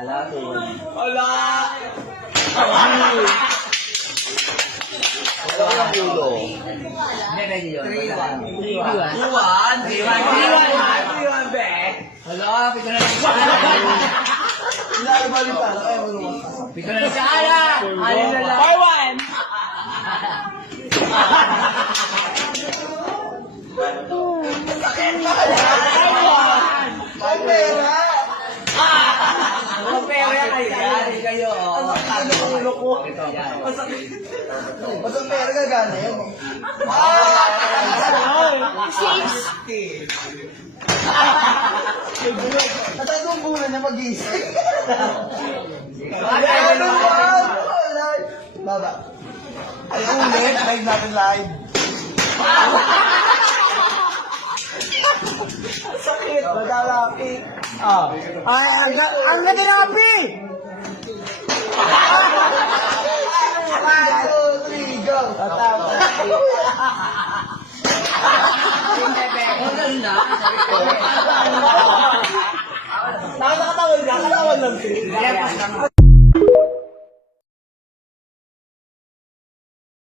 Ala! Wala ko yung ulo. Hindi, pwede yun. 3-1. 3-1, be. Hala, pito na lang siya. Ilalabali pa. Ayaw mo naman. Pito na lang siya. Alin na lang. 5-1. May pera. Ang pera kayo. Yan, kayo. Ano ang ulo ko? Ito, yan. Masang pera ka galing. Natatong bulan niya mag-isip. Baba. Ay, ulit. Live natin live. Sakit. Magalapi. Ang ganda ng api! 1, 2, 3, go! Tatawa. Ang ganda.